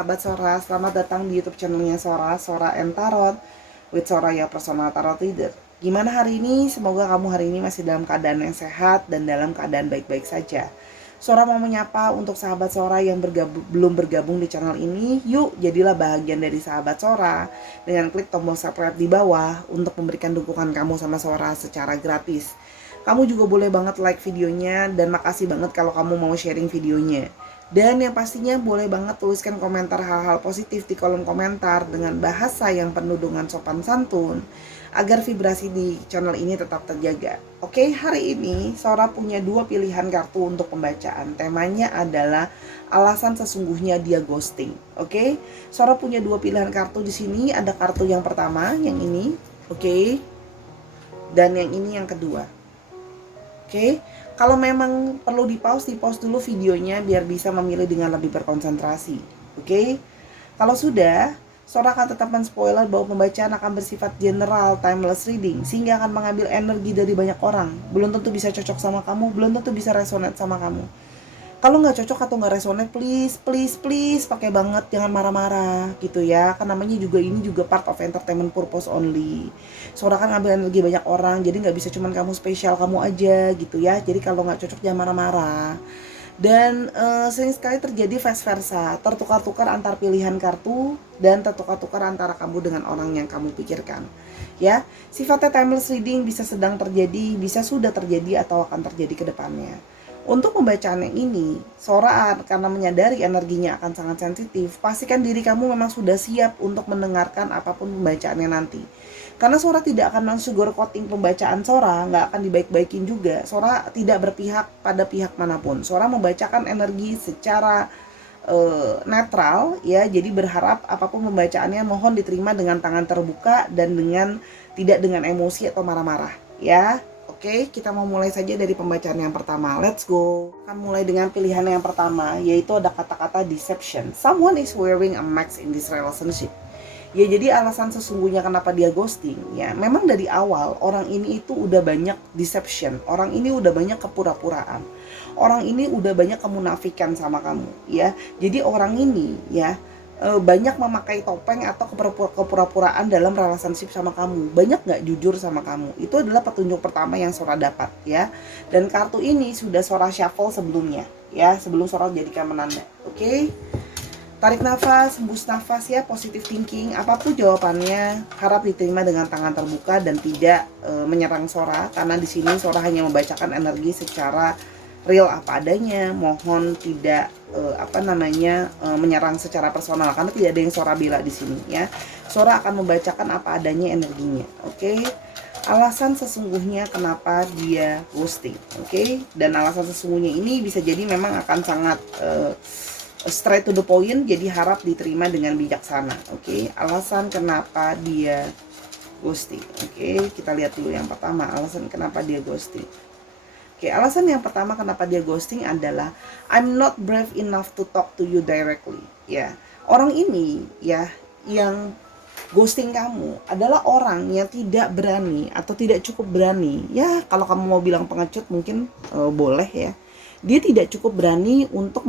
sahabat Sora, selamat datang di YouTube channelnya Sora, Sora and Tarot with Sora, ya personal tarot reader. Gimana hari ini? Semoga kamu hari ini masih dalam keadaan yang sehat dan dalam keadaan baik-baik saja. Sora mau menyapa untuk sahabat Sora yang belum bergabung di channel ini. Yuk, jadilah bahagian dari sahabat Sora dengan klik tombol subscribe di bawah untuk memberikan dukungan kamu sama Sora secara gratis. Kamu juga boleh banget like videonya dan makasih banget kalau kamu mau sharing videonya. Dan yang pastinya boleh banget tuliskan komentar hal-hal positif di kolom komentar dengan bahasa yang penuh dengan sopan santun agar vibrasi di channel ini tetap terjaga. Oke, hari ini Sora punya dua pilihan kartu untuk pembacaan. Temanya adalah alasan sesungguhnya dia ghosting. Oke, Sora punya dua pilihan kartu di sini. Ada kartu yang pertama, yang ini, oke, dan yang ini yang kedua. Oke, kalau memang perlu di pause dulu videonya biar bisa memilih dengan lebih berkonsentrasi. Oke, kalau sudah, Sora akan tetap men-spoiler bahwa pembacaan akan bersifat general, timeless reading, sehingga akan mengambil energi dari banyak orang. Belum tentu bisa cocok sama kamu, belum tentu bisa resonate sama kamu. Kalau nggak cocok atau nggak resonate, please pakai banget, jangan marah-marah gitu ya. Kan namanya juga ini juga part of entertainment purpose only. Sora kan ngambil energi banyak orang, jadi nggak bisa cuman kamu spesial kamu aja gitu ya. Jadi kalau nggak cocok jangan marah-marah. Dan sering sekali terjadi vice versa, tertukar-tukar antar pilihan kartu dan tertukar-tukar antara kamu dengan orang yang kamu pikirkan. Ya, sifatnya timeless reading bisa sedang terjadi, bisa sudah terjadi atau akan terjadi ke depannya. Untuk pembacaan yang ini, Sora karena menyadari energinya akan sangat sensitif, pastikan diri kamu memang sudah siap untuk mendengarkan apapun pembacaannya nanti. Karena Sora tidak akan men-sugarcoating pembacaan Sora, nggak akan dibaik-baikin juga. Sora tidak berpihak pada pihak manapun. Sora membacakan energi secara netral, ya. Jadi berharap apapun pembacaannya mohon diterima dengan tangan terbuka dan tidak dengan emosi atau marah-marah, ya. Oke, kita mau mulai saja dari pembacaan yang pertama. Let's go. Akan mulai dengan pilihan yang pertama, yaitu ada kata-kata deception. Someone is wearing a mask in this relationship. Ya, jadi alasan sesungguhnya kenapa dia ghosting, ya memang dari awal orang ini itu udah banyak deception. Orang ini udah banyak kepura-puraan. Orang ini udah banyak kemunafikan sama kamu, ya. Jadi orang ini, ya, banyak memakai topeng atau kepura-puraan dalam relationship sama kamu. Banyak gak jujur sama kamu. Itu adalah petunjuk pertama yang Sora dapat, ya. Dan kartu ini sudah Sora shuffle sebelumnya, ya, sebelum Sora jadikan menanda. Oke. Tarik nafas, hembus nafas, ya, positive thinking. Apapun jawabannya harap diterima dengan tangan terbuka dan tidak menyerang Sora, karena di sini Sora hanya membacakan energi secara real apa adanya. Mohon tidak menyerang secara personal, karena tidak ada yang Sora bela di sini, ya. Sora akan membacakan apa adanya energinya. Oke. Alasan sesungguhnya kenapa dia ghosting. Oke. Dan alasan sesungguhnya ini bisa jadi memang akan sangat straight to the point, jadi harap diterima dengan bijaksana. Oke. Alasan kenapa dia ghosting. Oke, kita lihat dulu yang pertama, alasan kenapa dia ghosting. Oke, alasan yang pertama kenapa dia ghosting adalah I'm not brave enough to talk to you directly. Ya, orang ini, ya, yang ghosting kamu adalah orang yang tidak berani atau tidak cukup berani. Ya, kalau kamu mau bilang pengecut mungkin boleh, ya. Dia tidak cukup berani untuk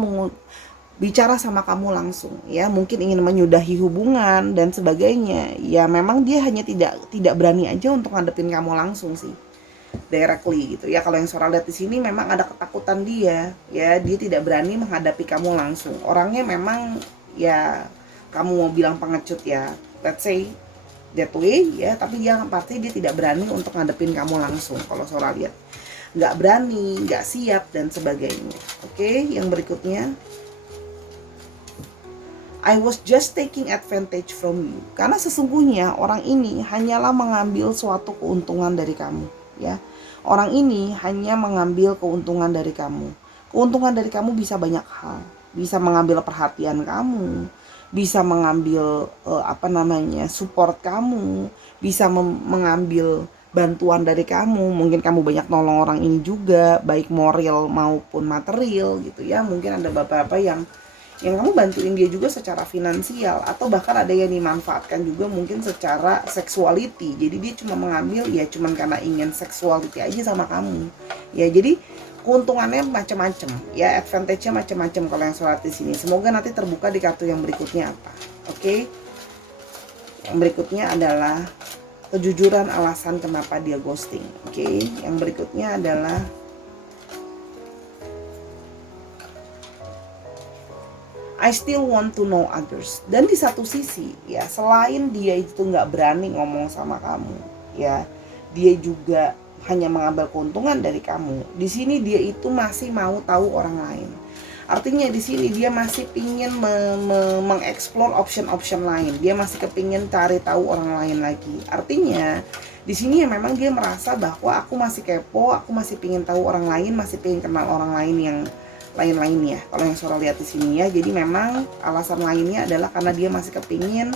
bicara sama kamu langsung, ya. Mungkin ingin menyudahi hubungan dan sebagainya. Ya, memang dia hanya tidak berani aja untuk ngadepin kamu langsung sih, directly gitu ya. Kalau yang Sora lihat di sini memang ada ketakutan dia, ya. Dia tidak berani menghadapi kamu langsung. Orangnya memang, ya, kamu mau bilang pengecut, ya, let's say that way, ya. Tapi dia pasti dia tidak berani untuk ngadepin kamu langsung. Kalau Sora lihat nggak berani, nggak siap dan sebagainya. Oke, yang berikutnya, I was just taking advantage from you. Karena sesungguhnya orang ini hanyalah mengambil suatu keuntungan dari kamu, ya. Orang ini hanya mengambil keuntungan dari kamu. Keuntungan dari kamu bisa banyak hal. Bisa mengambil perhatian kamu, bisa mengambil support kamu, bisa mengambil bantuan dari kamu. Mungkin kamu banyak nolong orang ini juga, baik moral maupun material gitu ya. Mungkin ada beberapa yang kamu bantuin dia juga secara finansial, atau bahkan ada yang dimanfaatkan juga mungkin secara sexuality. Jadi dia cuma mengambil, ya, cuma karena ingin sexuality aja sama kamu, ya. Jadi keuntungannya macam-macam ya, advantage-nya macam-macam kalau yang sholat di sini. Semoga nanti terbuka di kartu yang berikutnya apa. Oke. Yang berikutnya adalah kejujuran alasan kenapa dia ghosting. Oke. Yang berikutnya adalah I still want to know others. Dan di satu sisi ya, selain dia itu nggak berani ngomong sama kamu ya, dia juga hanya mengambil keuntungan dari kamu. Di sini dia itu masih mau tahu orang lain. Artinya di sini dia masih pingin mengeksplor option-option lain. Dia masih kepingin cari tahu orang lain lagi. Artinya di sini ya memang dia merasa bahwa aku masih kepo, aku masih pingin tahu orang lain, masih pingin kenal orang lain yang lain-lainnya. Kalau yang Sora lihat di sini ya, jadi memang alasan lainnya adalah karena dia masih kepingin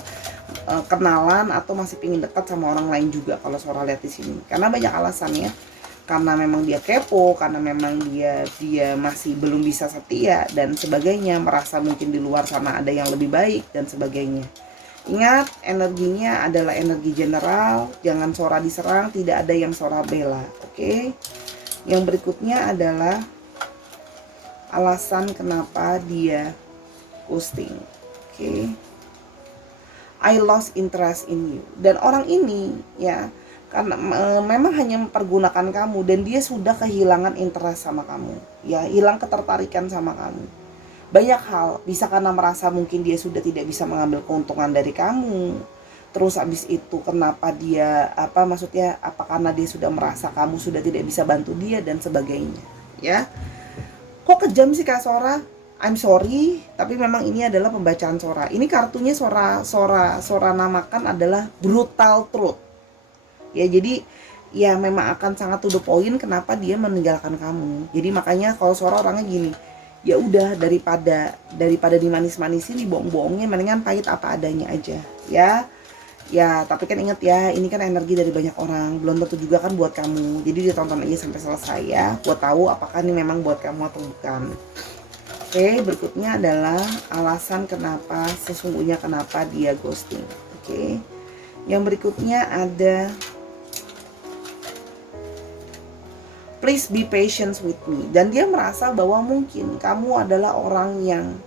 kenalan atau masih pingin dekat sama orang lain juga kalau Sora lihat di sini. Karena banyak alasannya. Karena memang dia kepo, karena memang dia masih belum bisa setia dan sebagainya, merasa mungkin di luar sana ada yang lebih baik dan sebagainya. Ingat, energinya adalah energi general, jangan Sora diserang, tidak ada yang Sora bela, oke? Yang berikutnya adalah alasan kenapa dia ghosting. Oke. I lost interest in you. Dan orang ini ya, karena memang hanya mempergunakan kamu dan dia sudah kehilangan interest sama kamu. Ya, hilang ketertarikan sama kamu. Banyak hal, bisa karena merasa mungkin dia sudah tidak bisa mengambil keuntungan dari kamu. Terus habis itu kenapa dia apa karena dia sudah merasa kamu sudah tidak bisa bantu dia dan sebagainya, ya. Kok kejam sih Kak Sora? I'm sorry, tapi memang ini adalah pembacaan Sora. Ini kartunya Sora namakan adalah brutal truth. Ya, jadi ya memang akan sangat to the point kenapa dia meninggalkan kamu. Jadi makanya kalau Sora orangnya gini, ya udah daripada dimanis-manisin, dibohong-bohongnya, mendingan pahit apa adanya aja, ya. Ya, tapi kan inget ya, ini kan energi dari banyak orang, belum tentu juga kan buat kamu. Jadi ditonton aja sampai selesai ya, buat tahu apakah ini memang buat kamu atau bukan. Oke, berikutnya adalah alasan sesungguhnya kenapa dia ghosting. Oke. Yang berikutnya ada please be patient with me. Dan dia merasa bahwa mungkin kamu adalah orang yang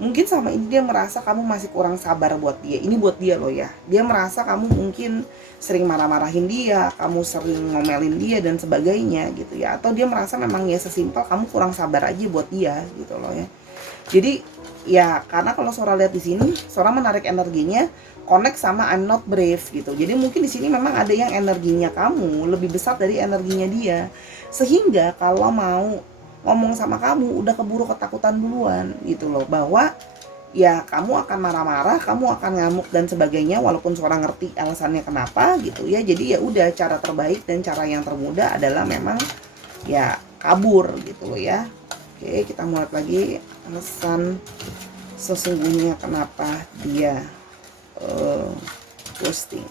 mungkin sama ini dia merasa kamu masih kurang sabar buat dia. Ini buat dia loh ya. Dia merasa kamu mungkin sering marah-marahin dia, kamu sering ngomelin dia dan sebagainya gitu ya. Atau dia merasa memang ya sesimpel kamu kurang sabar aja buat dia gitu loh ya. Jadi ya karena kalau Sora lihat di sini, Sora menarik energinya connect sama I'm not brave gitu. Jadi mungkin di sini memang ada yang energinya kamu lebih besar dari energinya dia. Sehingga kalau mau ngomong sama kamu udah keburu ketakutan duluan gitu loh, bahwa ya kamu akan marah-marah, kamu akan ngamuk dan sebagainya, walaupun seorang ngerti alasannya kenapa gitu ya. Jadi ya udah, cara terbaik dan cara yang termudah adalah memang ya kabur gitu loh ya. Oke, kita mulai lagi alasan sesungguhnya kenapa dia ghosting.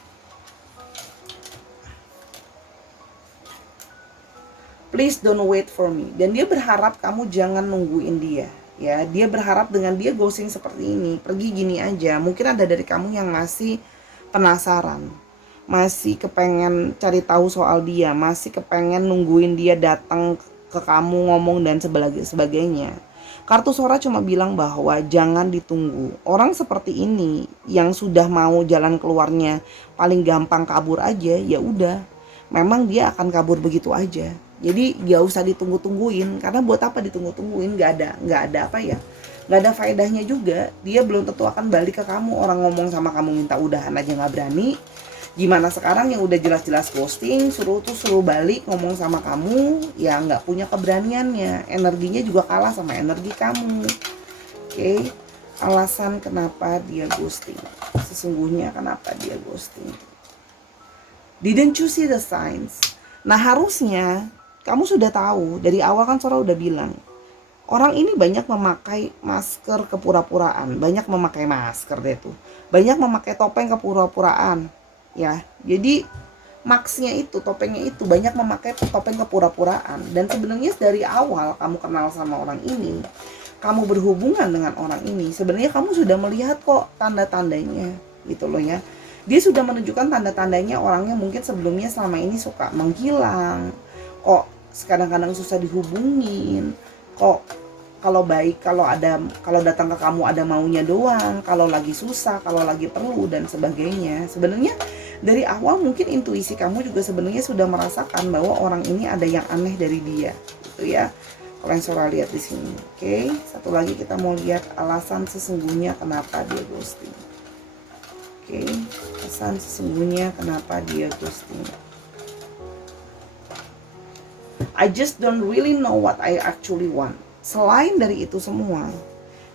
Please don't wait for me. Dan dia berharap kamu jangan nungguin dia. Ya, dia berharap dengan dia ghosting seperti ini, pergi gini aja. Mungkin ada dari kamu yang masih penasaran, masih kepengen cari tahu soal dia, masih kepengen nungguin dia datang ke kamu ngomong dan sebagainya. Kartu Sora cuma bilang bahwa jangan ditunggu. Orang seperti ini yang sudah mau jalan keluarnya paling gampang kabur aja, ya udah. Memang dia akan kabur begitu aja. Jadi gak usah ditunggu-tungguin, karena buat apa ditunggu-tungguin, gak ada apa ya, gak ada faedahnya juga. Dia belum tentu akan balik ke kamu. Orang ngomong sama kamu minta udahan aja gak berani, gimana sekarang yang udah jelas-jelas ghosting suruh balik ngomong sama kamu, ya gak punya keberaniannya. Energinya juga kalah sama energi kamu. Oke. Alasan kenapa dia ghosting, sesungguhnya kenapa dia ghosting. Didn't you see the signs? Nah, harusnya kamu sudah tahu dari awal kan. Sora udah bilang orang ini banyak memakai masker kepura-puraan, banyak memakai masker deh tuh, banyak memakai topeng kepura-puraan ya. Jadi maksnya itu, topengnya itu banyak memakai topeng kepura-puraan. Dan sebenarnya dari awal kamu kenal sama orang ini, kamu berhubungan dengan orang ini, sebenarnya kamu sudah melihat kok tanda-tandanya gitu loh ya. Dia sudah menunjukkan tanda-tandanya orangnya mungkin sebelumnya selama ini suka menghilang, kok kadang-kadang susah dihubungin, kok kalau baik, kalau datang ke kamu ada maunya doang, kalau lagi susah, kalau lagi perlu dan sebagainya. Sebenarnya dari awal mungkin intuisi kamu juga sebenarnya sudah merasakan bahwa orang ini ada yang aneh dari dia, gitu ya. Kalau yang Sora lihat di sini. Oke, satu lagi kita mau lihat alasan sesungguhnya kenapa dia ghosting. Oke, alasan sesungguhnya kenapa dia ghosting. I just don't really know what I actually want. Selain dari itu semua,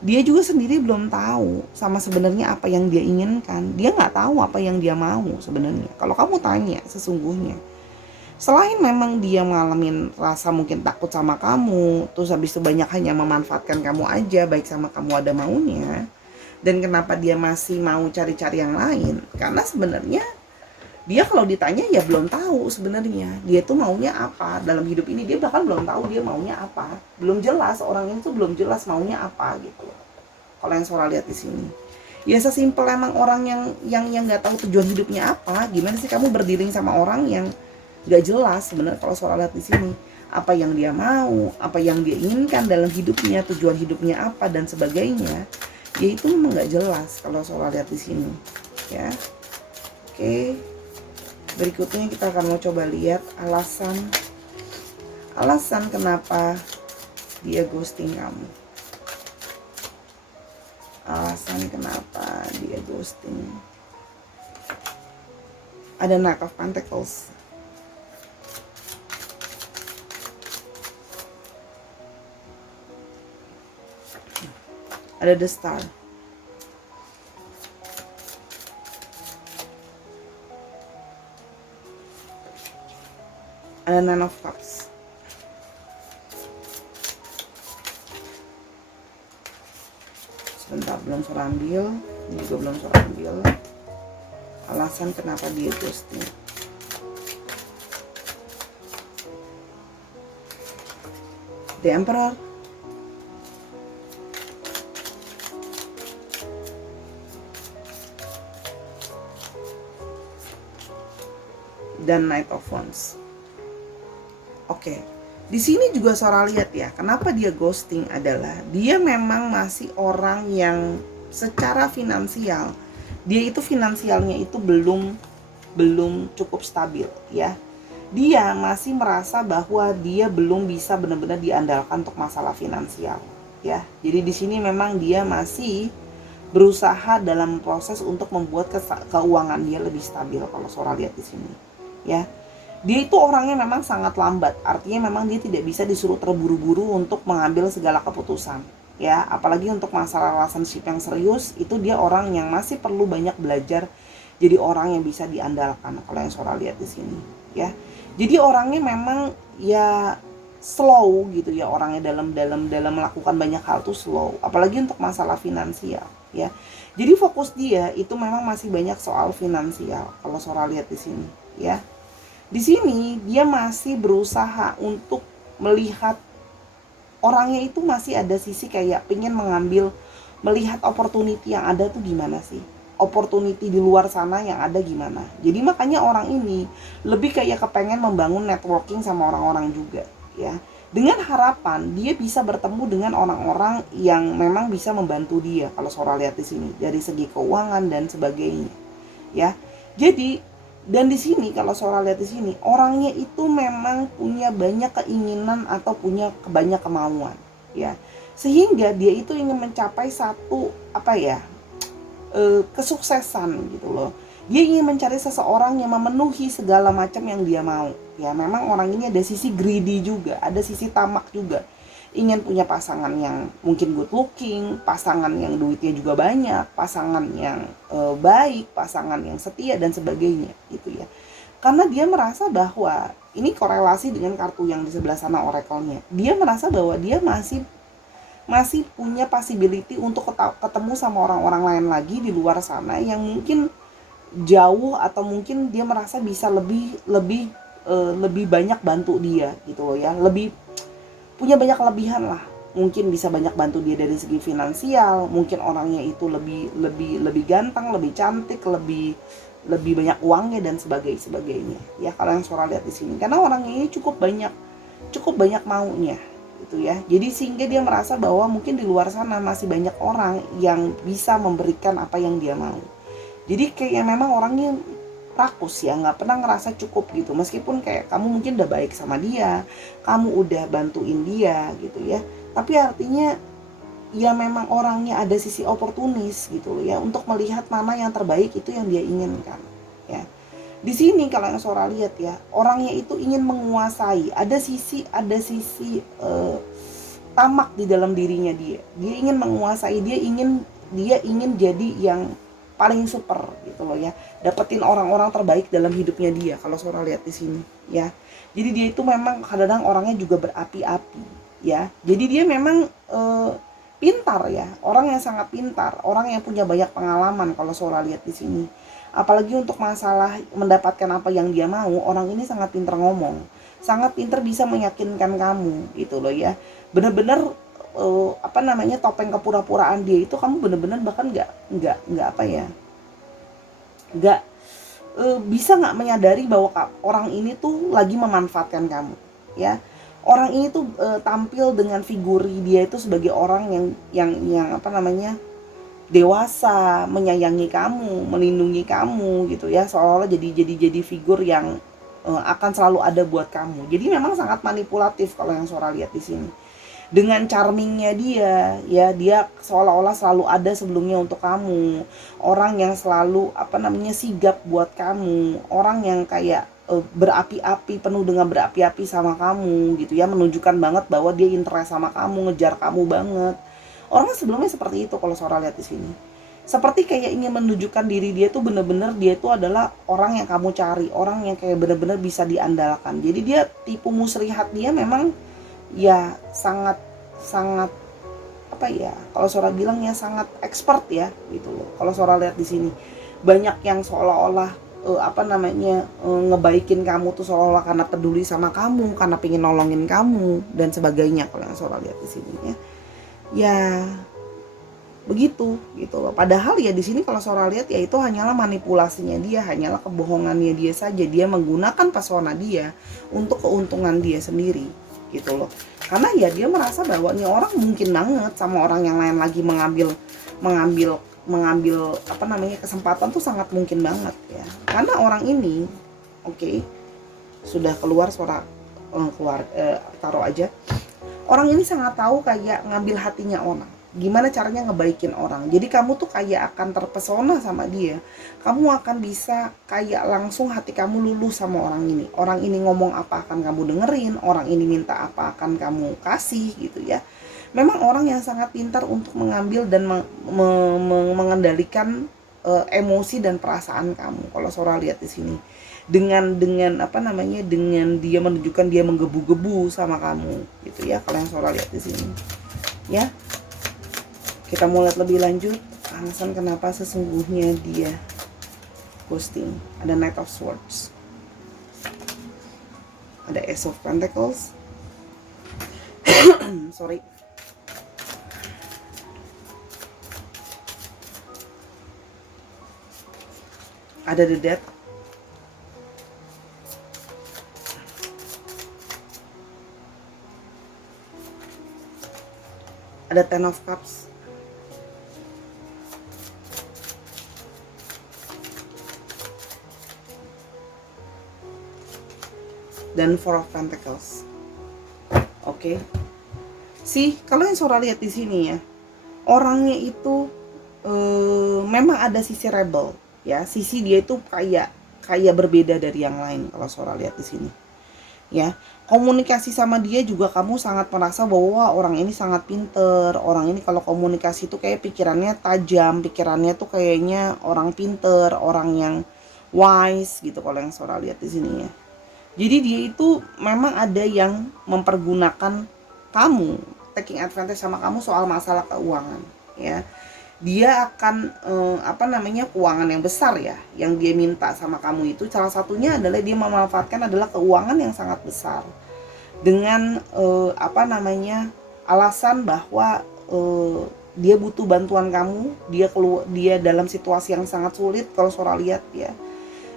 dia juga sendiri belum tahu sama sebenarnya apa yang dia inginkan. Dia nggak tahu apa yang dia mau sebenarnya. Kalau kamu tanya sesungguhnya, selain memang dia ngalamin rasa mungkin takut sama kamu, terus habis itu banyak hanya memanfaatkan kamu aja, baik sama kamu ada maunya, dan kenapa dia masih mau cari-cari yang lain? Karena sebenarnya dia kalau ditanya ya belum tahu sebenarnya dia tuh maunya apa dalam hidup ini. Dia bahkan belum tahu dia maunya apa, belum jelas, orang ini tuh belum jelas maunya apa gitu. Kalau yang Sora lihat di sini ya sesimpel emang orang yang nggak tahu tujuan hidupnya apa. Gimana sih kamu berdiri sama orang yang nggak jelas sebenarnya? Kalau Sora lihat di sini apa yang dia mau, apa yang dia inginkan dalam hidupnya, tujuan hidupnya apa dan sebagainya, ya itu memang nggak jelas kalau Sora lihat di sini ya. Oke, berikutnya kita akan mau coba lihat alasan kenapa dia ghosting kamu. Alasan kenapa dia ghosting. Ada Knight of Pentacles. Ada The Star. Ada Nine of Cups. Sebentar, belum Sora ambil. Ini juga belum Sora ambil. Alasan kenapa dia ghosting. The Emperor. Dan Knight of Wands. Oke, di sini juga Sora lihat ya, kenapa dia ghosting adalah dia memang masih orang yang secara finansial, dia itu finansialnya itu belum cukup stabil ya. Dia masih merasa bahwa dia belum bisa benar-benar diandalkan untuk masalah finansial ya. Jadi di sini memang dia masih berusaha dalam proses untuk membuat keuangan dia lebih stabil kalau Sora lihat di sini ya. Dia itu orangnya memang sangat lambat, artinya memang dia tidak bisa disuruh terburu-buru untuk mengambil segala keputusan ya. Apalagi untuk masalah relationship yang serius, itu dia orang yang masih perlu banyak belajar jadi orang yang bisa diandalkan kalau yang Sora lihat di sini ya. Jadi orangnya memang ya slow gitu ya, orangnya dalam melakukan banyak hal tuh slow, apalagi untuk masalah finansial ya. Jadi fokus dia itu memang masih banyak soal finansial kalau Sora lihat di sini ya. Di sini dia masih berusaha untuk melihat, orangnya itu masih ada sisi kayak pengen melihat opportunity yang ada tuh gimana sih, opportunity di luar sana yang ada gimana. Jadi makanya orang ini lebih kayak kepengen membangun networking sama orang-orang juga ya, dengan harapan dia bisa bertemu dengan orang-orang yang memang bisa membantu dia kalau Sora lihat di sini dari segi keuangan dan sebagainya ya. Jadi dan di sini kalau Sora lihat di sini, orangnya itu memang punya banyak keinginan atau punya banyak kemauan ya, sehingga dia itu ingin mencapai satu kesuksesan gitu loh. Dia ingin mencari seseorang yang memenuhi segala macam yang dia mau ya. Memang orang ini ada sisi greedy juga, ada sisi tamak juga, ingin punya pasangan yang mungkin good looking, pasangan yang duitnya juga banyak, pasangan yang baik, pasangan yang setia dan sebagainya gitu ya. Karena dia merasa bahwa ini korelasi dengan kartu yang di sebelah sana oracle-nya. Dia merasa bahwa dia masih punya possibility untuk ketemu sama orang-orang lain lagi di luar sana yang mungkin jauh, atau mungkin dia merasa bisa lebih banyak bantu dia gitu loh ya, lebih punya banyak kelebihan lah, mungkin bisa banyak bantu dia dari segi finansial, mungkin orangnya itu lebih ganteng, lebih cantik, lebih banyak uangnya dan sebagainya ya kalau yang Sora lihat di sini. Karena orangnya ini cukup banyak cukup banyak maunya gitu ya. Jadi sehingga dia merasa bahwa mungkin di luar sana masih banyak orang yang bisa memberikan apa yang dia mau. Jadi kayak memang orangnya rakus ya, nggak pernah ngerasa cukup gitu. Meskipun kayak kamu mungkin udah baik sama dia, kamu udah bantuin dia gitu ya, tapi artinya ya memang orangnya ada sisi oportunis gitu loh ya, untuk melihat mana yang terbaik itu yang dia inginkan ya. Di sini kalau yang Sora lihat ya, orangnya itu ingin menguasai, ada sisi tamak di dalam dirinya dia. Dia ingin menguasai, dia ingin jadi yang paling super gitu loh ya. Dapetin orang-orang terbaik dalam hidupnya dia kalau Sora lihat di sini ya. Jadi dia itu memang kadang-kadang orangnya juga berapi-api ya. Jadi dia memang pintar ya, orang yang sangat pintar, orang yang punya banyak pengalaman kalau Sora lihat di sini. Apalagi untuk masalah mendapatkan apa yang dia mau, orang ini sangat pintar ngomong, sangat pintar bisa meyakinkan kamu gitu loh ya. Bener-bener apa namanya, topeng kepura-puraan dia itu kamu bener-bener bahkan nggak apa ya, nggak bisa nggak menyadari bahwa orang ini tuh lagi memanfaatkan kamu ya. Orang ini tuh tampil dengan figuri dia itu sebagai orang yang apa namanya, dewasa, menyayangi kamu, melindungi kamu gitu ya, seolah-olah jadi figur yang akan selalu ada buat kamu. Jadi memang sangat manipulatif kalau yang Sora lihat di sini. Dengan charmingnya dia ya, dia seolah-olah selalu ada sebelumnya untuk kamu, orang yang selalu apa namanya, sigap buat kamu, orang yang kayak berapi-api, penuh dengan berapi-api sama kamu gitu ya, menunjukkan banget bahwa dia interest sama kamu, ngejar kamu banget. Orang sebelumnya seperti itu kalau Sora lihat di sini. Seperti kayak ingin menunjukkan diri dia tuh bener-bener dia itu adalah orang yang kamu cari, orang yang kayak bener-bener bisa diandalkan. Jadi dia tipu muslihat, dia memang ya sangat sangat apa ya, kalau Sora bilang ya sangat expert ya gitu loh. Kalau Sora lihat di sini banyak yang seolah-olah apa namanya, ngebaikin kamu tuh seolah-olah karena peduli sama kamu, karena pengen nolongin kamu dan sebagainya kalau yang Sora lihat di sini ya. Ya begitu gitu loh. Padahal ya di sini kalau Sora lihat ya itu hanyalah manipulasinya dia, hanyalah kebohongannya dia saja. Dia menggunakan pesona dia untuk keuntungan dia sendiri gitu loh. Karena ya dia merasa bahwa ini orang mungkin banget sama orang yang lain lagi mengambil apa namanya, kesempatan tuh sangat mungkin banget ya. Karena orang ini oke, sudah keluar Sora, taruh aja. Orang ini sangat tahu kayak ngambil hatinya orang, gimana caranya ngebaikin orang. Jadi kamu tuh kayak akan terpesona sama dia, kamu akan bisa kayak langsung hati kamu luluh sama orang ini. Orang ini ngomong apa akan kamu dengerin, orang ini minta apa akan kamu kasih gitu ya. Memang orang yang sangat pintar untuk mengambil dan mengendalikan emosi dan perasaan kamu kalau Sora lihat di sini. Dengan apa namanya, dengan dia menunjukkan dia menggebu-gebu sama kamu gitu ya kalau yang Sora lihat di sini ya. Kita mau lihat lebih lanjut alasan kenapa sesungguhnya dia ghosting. Ada Knight of Swords, ada Ace of Pentacles sorry, ada The Death, ada Ten of Cups, dan Four of Pentacles. Oke. Sih, kalau yang Sora lihat di sini ya, orangnya itu memang ada sisi rebel ya, sisi dia itu kayak berbeda dari yang lain kalau Sora lihat di sini. Ya, komunikasi sama dia juga kamu sangat merasa bahwa orang ini sangat pinter. Orang ini kalau komunikasi tuh kayak pikirannya tajam, pikirannya tuh kayaknya orang pinter, orang yang wise gitu kalau yang Sora lihat di sini ya. Jadi dia itu memang ada yang mempergunakan kamu, taking advantage sama kamu soal masalah keuangan ya. Dia akan apa namanya, keuangan yang besar ya yang dia minta sama kamu itu, salah satunya adalah dia memanfaatkan adalah keuangan yang sangat besar dengan apa namanya, alasan bahwa dia butuh bantuan kamu, dia dalam situasi yang sangat sulit kalau Sora lihat ya.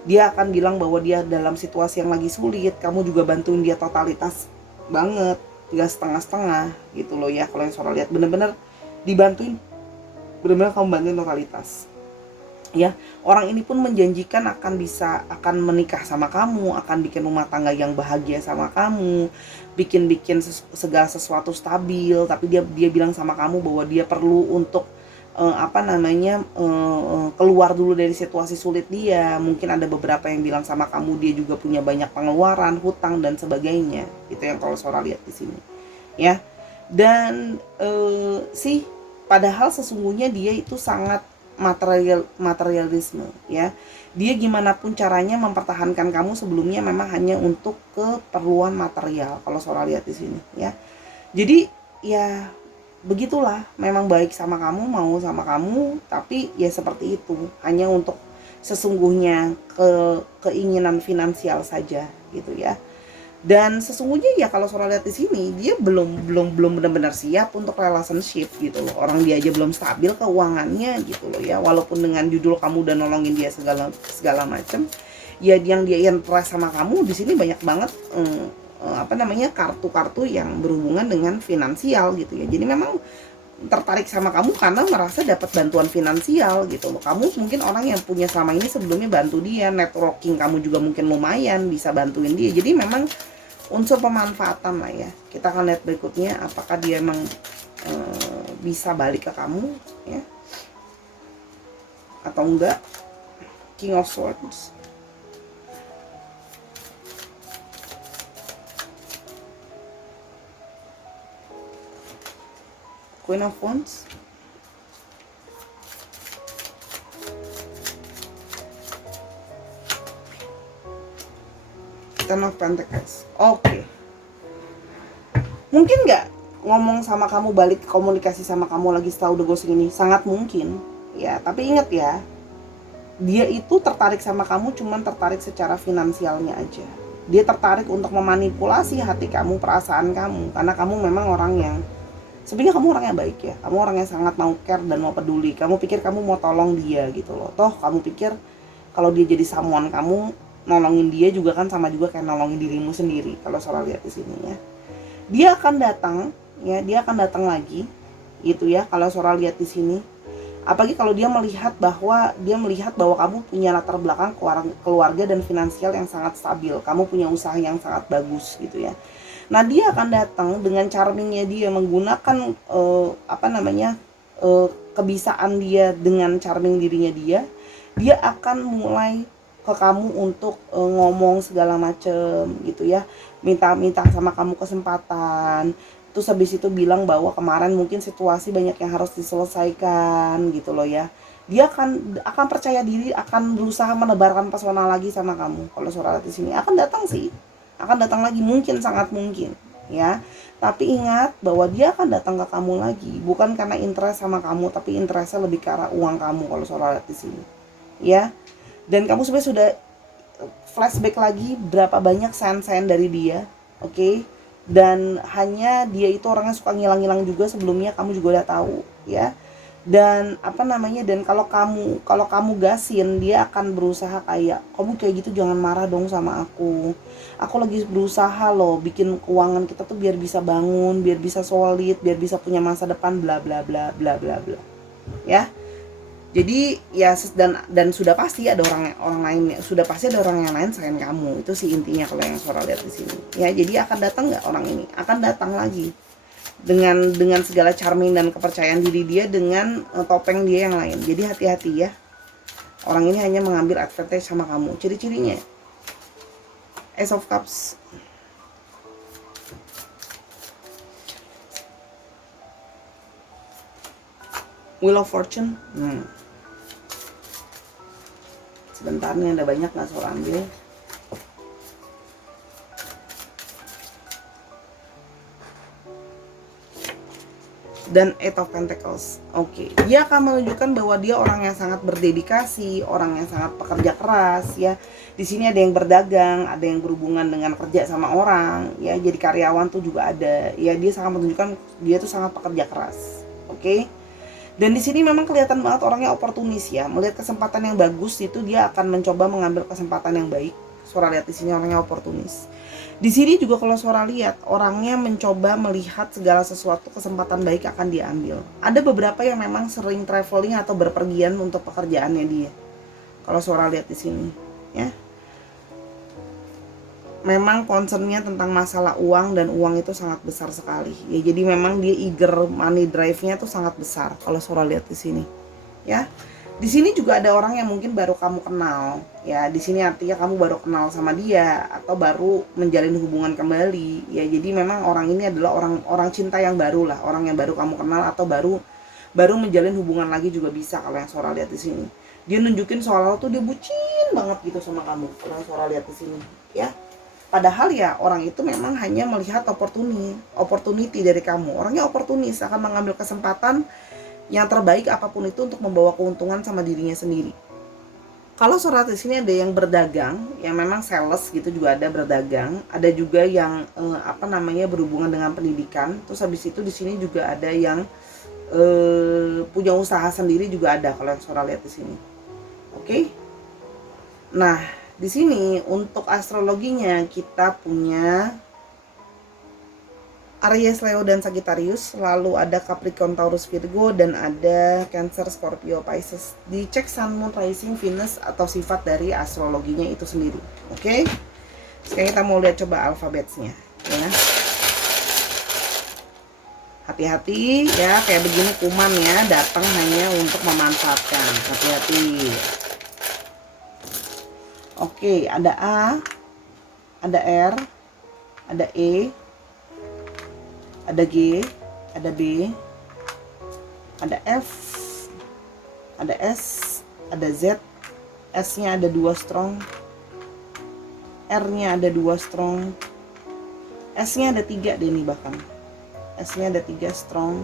Dia akan bilang bahwa dia dalam situasi yang lagi sulit, kamu juga bantuin dia totalitas banget, nggak setengah-setengah gitu loh ya. Kalau yang Sora lihat bener-bener dibantuin, bener-bener kamu bantuin totalitas ya. Orang ini pun menjanjikan akan menikah sama kamu, akan bikin rumah tangga yang bahagia sama kamu, bikin segala sesuatu stabil. Tapi dia bilang sama kamu bahwa dia perlu untuk keluar dulu dari situasi sulit dia. Mungkin ada beberapa yang bilang sama kamu dia juga punya banyak pengeluaran, hutang dan sebagainya. Itu yang kalau Sora lihat di sini ya. Dan sih padahal sesungguhnya dia itu sangat materialisme ya. Dia gimana pun caranya mempertahankan kamu sebelumnya memang hanya untuk keperluan material kalau Sora lihat di sini ya. Jadi ya begitulah, memang baik sama kamu, mau sama kamu, tapi ya seperti itu, hanya untuk sesungguhnya keinginan finansial saja gitu ya. Dan sesungguhnya ya kalau Sora lihat di sini dia belum benar-benar siap untuk relationship gitu loh. Orang dia aja belum stabil keuangannya gitu loh ya. Walaupun dengan judul kamu udah nolongin dia segala macam, ya yang dia interest sama kamu di sini banyak banget kartu-kartu yang berhubungan dengan finansial gitu ya. Jadi memang tertarik sama kamu karena merasa dapat bantuan finansial gitu loh. Kamu mungkin orang yang punya selama ini sebelumnya bantu dia, networking kamu juga mungkin lumayan bisa bantuin dia. Jadi memang unsur pemanfaatan lah ya. Kita akan lihat berikutnya apakah dia emang bisa balik ke kamu ya atau enggak. King of Swords, Queen of Wands, Ten of Pentacles. Oke. Mungkin nggak ngomong sama kamu, balik komunikasi sama kamu lagi setelah udah ghosting ini? Sangat mungkin ya. Tapi ingat ya, dia itu tertarik sama kamu cuman tertarik secara finansialnya aja. Dia tertarik untuk memanipulasi hati kamu, perasaan kamu, karena kamu memang orang yang sebenarnya kamu orang yang baik ya. Kamu orang yang sangat mau care dan mau peduli. Kamu pikir kamu mau tolong dia gitu loh. Toh kamu pikir kalau dia jadi someone kamu, nolongin dia juga kan sama juga kayak nolongin dirimu sendiri. Kalau Sora lihat di sini ya. Dia akan datang ya, dia akan datang lagi gitu ya. Kalau Sora lihat di sini. Apalagi kalau dia melihat bahwa kamu punya latar belakang keluarga dan finansial yang sangat stabil. Kamu punya usaha yang sangat bagus gitu ya. Nah, dia akan datang dengan charmingnya dia, menggunakan kebisaan dia dengan charming dirinya dia. Dia akan mulai ke kamu untuk ngomong segala macem gitu ya, minta sama kamu kesempatan. Terus habis itu bilang bahwa kemarin mungkin situasi banyak yang harus diselesaikan gitu loh ya. Dia akan percaya diri, akan berusaha menebarkan pesona lagi sama kamu. Kalau Sora di sini akan datang sih, akan datang lagi, mungkin, sangat mungkin ya. Tapi ingat bahwa dia akan datang ke kamu lagi bukan karena interest sama kamu, tapi interestnya lebih ke arah uang kamu kalau Sora di sini ya. Dan kamu sebenarnya sudah flashback lagi berapa banyak sign-sign dari dia, oke? Dan hanya dia itu orangnya suka ngilang-ngilang juga sebelumnya, kamu juga udah tahu ya. Dan dan kalau kamu gasin, dia akan berusaha kayak, kamu kayak gitu jangan marah dong sama aku lagi berusaha loh bikin keuangan kita tuh biar bisa bangun, biar bisa solid, biar bisa punya masa depan, bla bla bla bla bla bla ya. Jadi ya dan sudah pasti ada orang lain, sudah pasti ada orang yang lain selain kamu. Itu sih intinya kalau yang Sora lihat di sini ya. Jadi akan datang nggak orang ini, akan datang lagi dengan segala charming dan kepercayaan diri dia, dengan topeng dia yang lain. Jadi hati-hati ya, orang ini hanya mengambil advantage sama kamu. Ciri-cirinya Ace of Cups, Wheel of Fortune. Sebentar nih, ada banyak nggak Sora ambil. Dan Eight of Pentacles. Oke. Dia akan menunjukkan bahwa dia orang yang sangat berdedikasi, orang yang sangat pekerja keras ya. Di sini ada yang berdagang, ada yang berhubungan dengan kerja sama orang ya. Jadi karyawan tuh juga ada. Ya, dia sangat menunjukkan dia tuh sangat pekerja keras. Oke. Dan di sini memang kelihatan banget orangnya oportunis ya. Melihat kesempatan yang bagus itu dia akan mencoba mengambil kesempatan yang baik. Sora lihat di sini orangnya oportunis. Di sini juga kalau Sora lihat orangnya mencoba melihat segala sesuatu kesempatan baik akan diambil. Ada beberapa yang memang sering traveling atau berpergian untuk pekerjaannya dia. Kalau Sora lihat di sini, ya. Memang concernnya tentang masalah uang dan uang itu sangat besar sekali. Ya, jadi memang dia eager money drive-nya tuh sangat besar kalau Sora lihat di sini. Ya. Di sini juga ada orang yang mungkin baru kamu kenal. Ya, di sini artinya kamu baru kenal sama dia atau baru menjalin hubungan kembali. Ya, jadi memang orang ini adalah orang cinta yang baru lah, orang yang baru kamu kenal atau baru menjalin hubungan lagi juga bisa kalau yang Sora lihat di sini. Dia nunjukin soal tuh dia bucin banget gitu sama kamu kalau yang Sora lihat di sini, ya. Padahal ya orang itu memang hanya melihat opportunity dari kamu. Orangnya oportunis, akan mengambil kesempatan yang terbaik apapun itu untuk membawa keuntungan sama dirinya sendiri. Kalau Sora di sini ada yang berdagang, yang memang sales gitu juga ada berdagang, ada juga yang berhubungan dengan pendidikan. Terus habis itu di sini juga ada yang punya usaha sendiri juga ada kalau yang Sora lihat di sini. Oke? Nah, di sini untuk astrologinya kita punya Aries, Leo, dan Sagittarius, lalu ada Capricorn, Taurus, Virgo, dan ada Cancer, Scorpio, Pisces. Dicek Sun, Moon, Rising, Venus atau sifat dari astrologinya itu sendiri. Oke? Sekarang kita mau lihat coba alfabetnya, ya. Hati-hati ya, kayak begini kuman ya, datang hanya untuk memanfaatkan. Hati-hati. Oke, ada A, ada R, ada E, ada G, ada B, ada F, ada S, ada Z. S-nya ada 2 strong, R-nya ada 2 strong, S-nya ada 3 deh nih bahkan. S-nya ada 3 strong,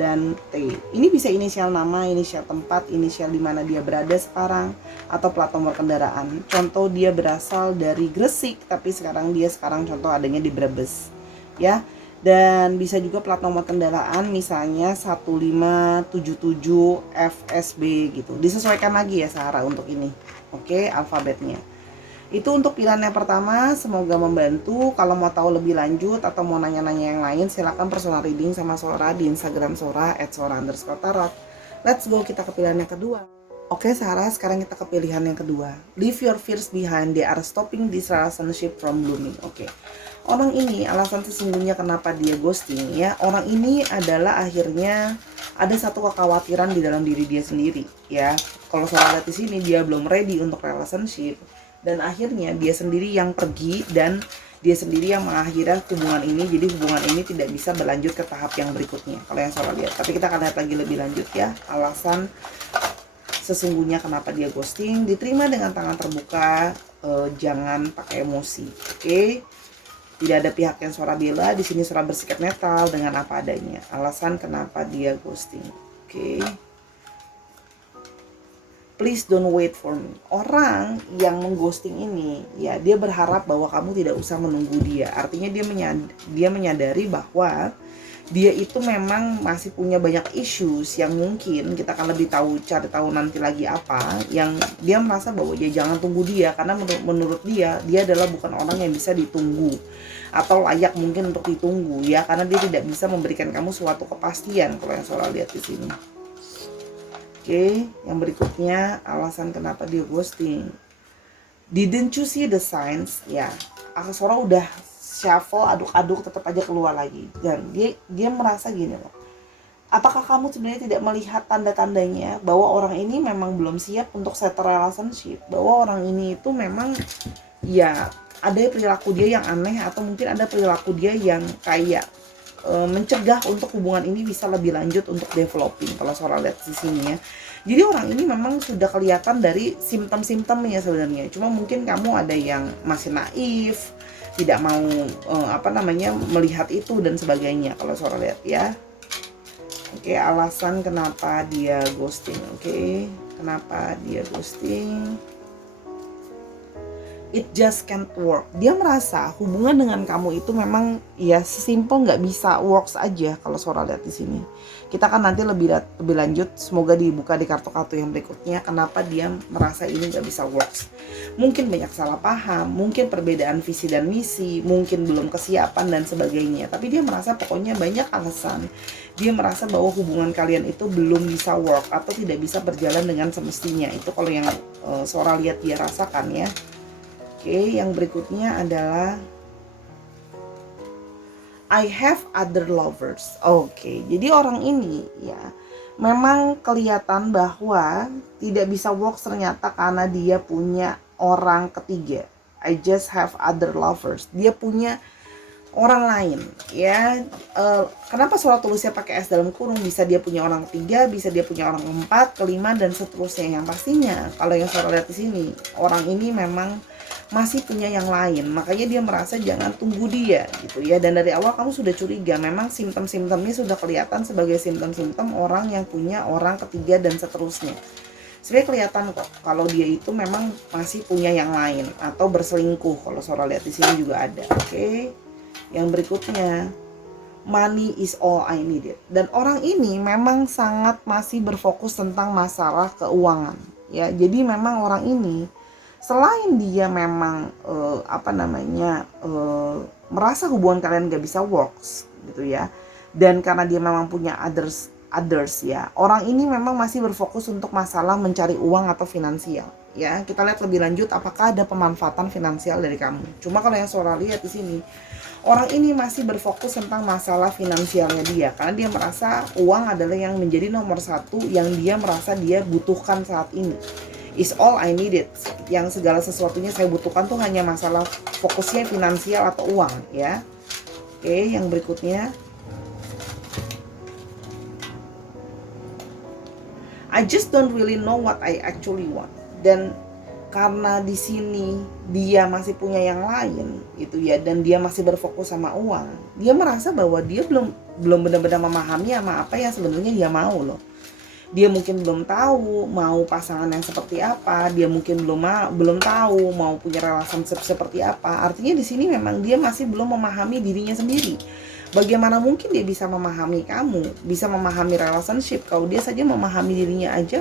dan T. Ini bisa inisial nama, inisial tempat, inisial di mana dia berada sekarang, atau plat nomor kendaraan. Contoh dia berasal dari Gresik, tapi sekarang contoh adanya di Brebes, ya. Dan bisa juga plat nomor kendaraan misalnya 1577 FSB gitu. Disesuaikan lagi ya Sarah untuk ini. Oke, alfabetnya. Itu untuk pilihan yang pertama, semoga membantu. Kalau mau tahu lebih lanjut atau mau nanya-nanya yang lain, silakan personal reading sama Sora di Instagram Sora @sora_tarot. Let's go, kita ke pilihan yang kedua. Oke Sarah, sekarang kita ke pilihan yang kedua. Leave your fears behind, they are stopping this relationship from blooming. Oke. Orang ini alasan sesungguhnya kenapa dia ghosting ya. Orang ini adalah akhirnya ada satu kekhawatiran di dalam diri dia sendiri ya. Kalau Sora lihat di sini dia belum ready untuk relationship dan akhirnya dia sendiri yang pergi dan dia sendiri yang mengakhiri hubungan ini. Jadi hubungan ini tidak bisa berlanjut ke tahap yang berikutnya kalau yang Sora lihat. Tapi kita akan lihat lagi lebih lanjut ya. Alasan sesungguhnya kenapa dia ghosting, diterima dengan tangan terbuka, jangan pakai emosi. Oke. Tidak ada pihak yang Sora bela, di sini Sora bersikap netral dengan apa adanya. Alasan kenapa dia ghosting. Oke. Please don't wait for me. Orang yang mengghosting ini, ya dia berharap bahwa kamu tidak usah menunggu dia. Artinya dia menyadari bahwa dia itu memang masih punya banyak issues yang mungkin kita akan lebih cari tahu nanti lagi apa, yang dia merasa bahwa dia jangan tunggu dia karena menurut dia adalah bukan orang yang bisa ditunggu atau layak mungkin untuk ditunggu ya, karena dia tidak bisa memberikan kamu suatu kepastian kalau yang Sora lihat di sini. Oke, yang berikutnya alasan kenapa dia ghosting. Didn't you see the signs? Ya, Sora udah shuffle, aduk-aduk, tetap aja keluar lagi. Dan dia merasa gini loh. Apakah kamu sebenarnya tidak melihat tanda-tandanya bahwa orang ini memang belum siap untuk settle relationship? Bahwa orang ini itu memang ya ada perilaku dia yang aneh, atau mungkin ada perilaku dia yang kayak mencegah untuk hubungan ini bisa lebih lanjut untuk developing kalau Sora lihat di sini ya. Jadi orang ini memang sudah kelihatan dari simptom-simptomnya sebenarnya. Cuma mungkin kamu ada yang masih naif, tidak mau melihat itu dan sebagainya kalau Sora lihat ya. Oke, alasan kenapa dia ghosting. Oke, kenapa dia ghosting? it just can't work. Dia merasa hubungan dengan kamu itu memang ya sesimpel nggak bisa works aja kalau Sora lihat di sini. Kita kan nanti lebih lanjut, semoga dibuka di kartu-kartu yang berikutnya kenapa dia merasa ini nggak bisa works. Mungkin banyak salah paham, mungkin perbedaan visi dan misi, mungkin belum kesiapan dan sebagainya. Tapi dia merasa pokoknya banyak alasan. Dia merasa bahwa hubungan kalian itu belum bisa work atau tidak bisa berjalan dengan semestinya. Itu kalau yang Sora lihat dia rasakan ya. Oke, yang berikutnya adalah I have other lovers. Oke, jadi orang ini ya memang kelihatan bahwa tidak bisa work ternyata karena dia punya orang ketiga. I just have other lovers. Dia punya orang lain ya. Kenapa surat tulisnya pakai S dalam kurung? Bisa dia punya orang ketiga, bisa dia punya orang keempat, kelima dan seterusnya. Yang pastinya kalau yang saya lihat di sini, orang ini memang masih punya yang lain, makanya dia merasa jangan tunggu dia gitu ya. Dan dari awal kamu sudah curiga, memang simptom-simptomnya sudah kelihatan sebagai simptom-simptom orang yang punya orang ketiga dan seterusnya. Sebenarnya kelihatan kok kalau dia itu memang masih punya yang lain atau berselingkuh. Kalau Sora lihat di sini juga ada. Oke. Yang berikutnya, money is all I needed. Dan orang ini memang sangat masih berfokus tentang masalah keuangan ya. Jadi memang orang ini selain dia memang merasa hubungan kalian gak bisa works gitu ya, dan karena dia memang punya others ya, orang ini memang masih berfokus untuk masalah mencari uang atau finansial ya. Kita lihat lebih lanjut apakah ada pemanfaatan finansial dari kamu. Cuma kalau yang Sora lihat di sini, orang ini masih berfokus tentang masalah finansialnya dia, karena dia merasa uang adalah yang menjadi nomor satu yang dia merasa dia butuhkan saat ini. Is all I needed, yang segala sesuatunya saya butuhkan tuh hanya masalah fokusnya finansial atau uang ya. Oke, yang berikutnya, I just don't really know what I actually want. Dan karena di sini dia masih punya yang lain gitu ya, dan dia masih berfokus sama uang, dia merasa bahwa dia belum benar-benar memahami sama apa yang sebenarnya dia mau loh. Dia mungkin belum tahu mau pasangan yang seperti apa, dia mungkin belum tahu mau punya relationship seperti apa. Artinya di sini memang dia masih belum memahami dirinya sendiri. Bagaimana mungkin dia bisa memahami kamu, bisa memahami relationship kalau dia saja memahami dirinya aja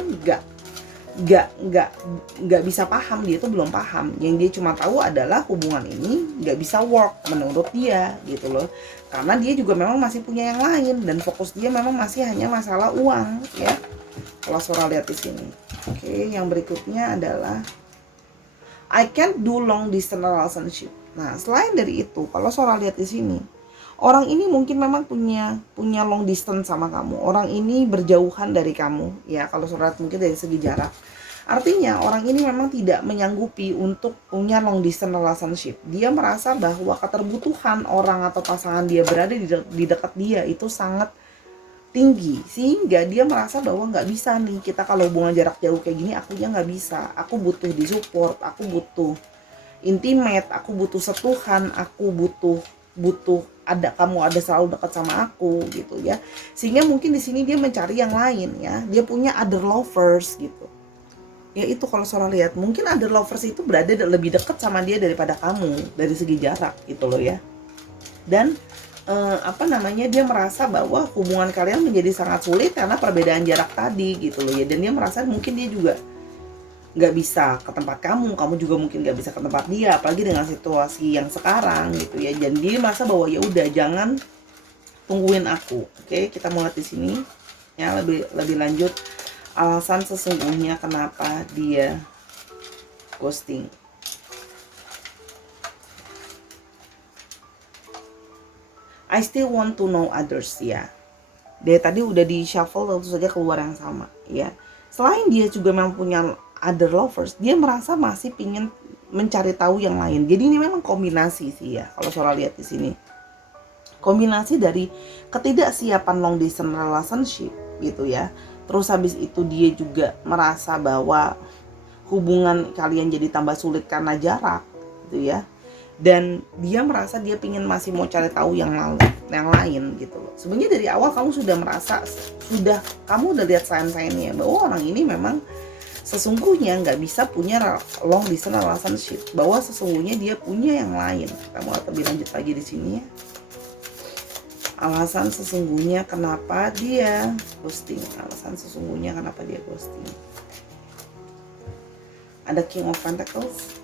nggak bisa paham. Dia tuh belum paham. Yang dia cuma tahu adalah hubungan ini nggak bisa work menurut dia gitu loh. Karena dia juga memang masih punya yang lain dan fokus dia memang masih hanya masalah uang ya. Kalau Sora lihat di sini. Oke, yang berikutnya adalah I can't do long distance relationship. Nah, selain dari itu, kalau Sora lihat di sini, orang ini mungkin memang punya long distance sama kamu. Orang ini berjauhan dari kamu ya, kalau Sora lihat mungkin dari segi jarak. Artinya orang ini memang tidak menyanggupi untuk punya long distance relationship. Dia merasa bahwa keterbutuhan orang atau pasangan dia berada di dekat dia itu sangat tinggi, sehingga dia merasa bahwa nggak bisa nih, kita kalau hubungan jarak jauh kayak gini akunya nggak bisa. Aku butuh disupport, aku butuh intimate, aku butuh sentuhan, aku butuh kamu ada selalu dekat sama aku gitu ya. Sehingga mungkin di sini dia mencari yang lain ya, dia punya other lovers gitu ya. Itu kalau Sora lihat mungkin other lovers itu berada lebih dekat sama dia daripada kamu dari segi jarak gitu loh ya. Dan dia merasa bahwa hubungan kalian menjadi sangat sulit karena perbedaan jarak tadi gitu loh ya. Dan dia merasa mungkin dia juga nggak bisa ke tempat kamu juga mungkin nggak bisa ke tempat dia, apalagi dengan situasi yang sekarang gitu ya. Dan dia merasa bahwa ya udah jangan tungguin aku. Oke, kita mulai di sini ya, lebih lanjut alasan sesungguhnya kenapa dia ghosting. I still want to know others ya. Dia tadi udah di shuffle tentu saja keluar yang sama ya. Selain dia juga memang punya other lovers, dia merasa masih pingin mencari tahu yang lain. Jadi ini memang kombinasi sih ya. Kalau Sora lihat di sini, kombinasi dari ketidaksiapan long distance relationship gitu ya. Terus habis itu dia juga merasa bahwa hubungan kalian jadi tambah sulit karena jarak gitu ya. Dan dia merasa dia masih mau cari tahu yang lain gitu loh. Sebenarnya dari awal kamu sudah merasa, kamu udah lihat sign-signnya bahwa orang ini memang Sesungguhnya nggak bisa punya long distance relationship, bahwa sesungguhnya dia punya yang lain. Kita mau lebih lanjut lagi di sini ya. Alasan sesungguhnya kenapa dia ghosting. Alasan sesungguhnya kenapa dia ghosting. Ada King of Pentacles,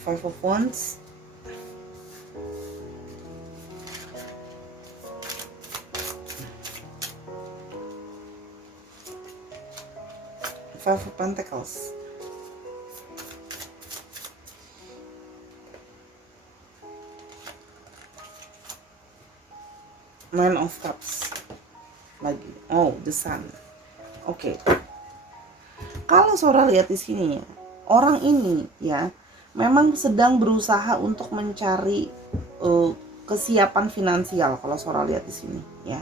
Five of Wands, Five of Pentacles, Nine of Cups lagi. Oh, the Sun. Oke. Kalau Sora lihat di sini ya, orang ini ya memang sedang berusaha untuk mencari kesiapan finansial kalau Sora lihat di sini ya.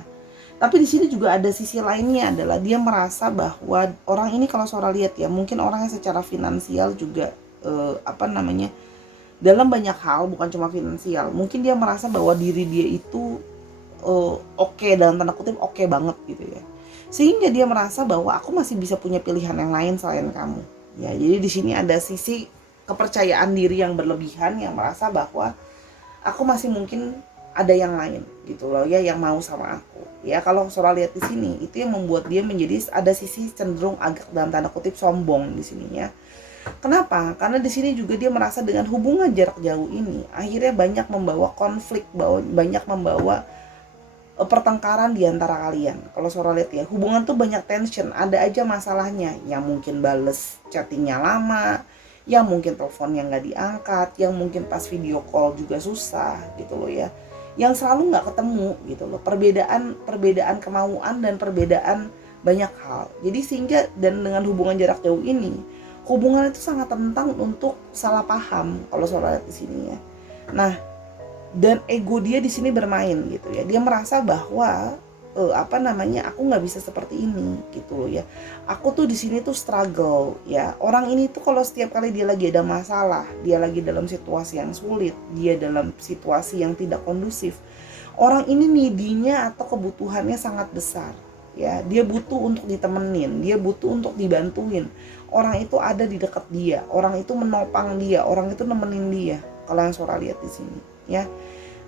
Tapi di sini juga ada sisi lainnya, adalah dia merasa bahwa orang ini kalau Sora lihat ya, mungkin orangnya secara finansial juga dalam banyak hal, bukan cuma finansial. Mungkin dia merasa bahwa diri dia itu oke, dalam tanda kutip oke banget gitu ya. Sehingga dia merasa bahwa aku masih bisa punya pilihan yang lain selain kamu. Ya, jadi di sini ada sisi kepercayaan diri yang berlebihan, yang merasa bahwa aku masih mungkin ada yang lain gitu loh ya, yang mau sama aku. Ya, kalau Sora lihat di sini, itu yang membuat dia menjadi ada sisi cenderung agak dalam tanda kutip sombong di sininya. Kenapa? Karena di sini juga dia merasa dengan hubungan jarak jauh ini akhirnya banyak membawa konflik, banyak membawa pertengkaran di antara kalian. Kalau Sora lihat ya, hubungan tuh banyak tension, ada aja masalahnya. Yang mungkin bales chattingnya lama, yang mungkin teleponnya nggak diangkat, yang mungkin pas video call juga susah gitu loh ya. Yang selalu nggak ketemu gitu loh. Perbedaan kemauan dan perbedaan banyak hal. Jadi sehingga dan dengan hubungan jarak jauh ini, hubungan itu sangat rentan untuk salah paham kalau Sora lihat di sini ya. Nah, dan ego dia di sini bermain gitu ya. Dia merasa bahwa aku nggak bisa seperti ini gitu loh ya. Aku tuh di sini tuh struggle ya. Orang ini tuh kalau setiap kali dia lagi ada masalah, dia lagi dalam situasi yang sulit, dia dalam situasi yang tidak kondusif, orang ini needy-nya atau kebutuhannya sangat besar ya. Dia butuh untuk ditemenin, dia butuh untuk dibantuin. Orang itu ada di dekat dia, orang itu menopang dia, orang itu nemenin dia. Kalau yang Sora lihat di sini ya,